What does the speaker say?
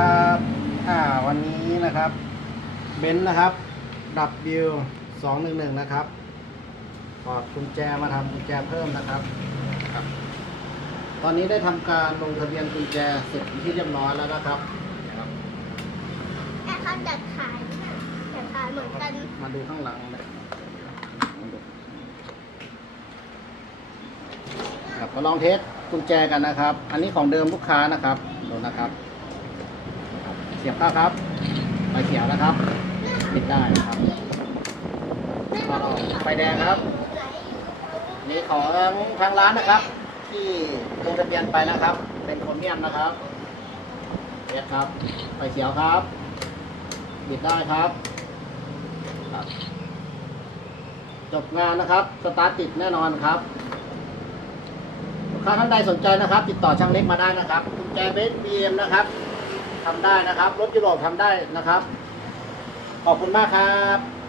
ครับอ่าวันนี้นะครับเบนซ์นะครับดับบิวสองหนึ่งหนึ่งนะครับถอดกุญแจมาทำกุญแจเพิ่มนะครับครับ ตอนนี้ได้ทำการลงทะเบียนกุญแจเสร็จเป็นที่เรียบร้อยแล้วนะครับครับแต่เขาจะขายจะขายเหมือนกัน มาดูข้างหลังเลยมาดูครับก็ลองเทสกุญแจกันนะครับ อันนี้ของเดิมลูกค้านะครับดูนะครับครับ เสียบเข้าครับไฟเขียวนะครับปิดได้นะครับก็ออกไฟแดงครับ นี่ของทางร้านนะครับ ที่ลงทะเบียนไปนะครับ เป็นครเมียมนะครับเอสครับไฟเขียวครับปิดได้ครับจบงานนะครับ สตาร์ทติดแน่นอนครับลูกค้าท่านใดสนใจนะครับ ติดต่อช่างเล็กมาได้นะครับกุญแจเบสบีเอ็มนะครับ ทำได้นะครับ รถยุโรปทำได้นะครับ ขอบคุณมากครับ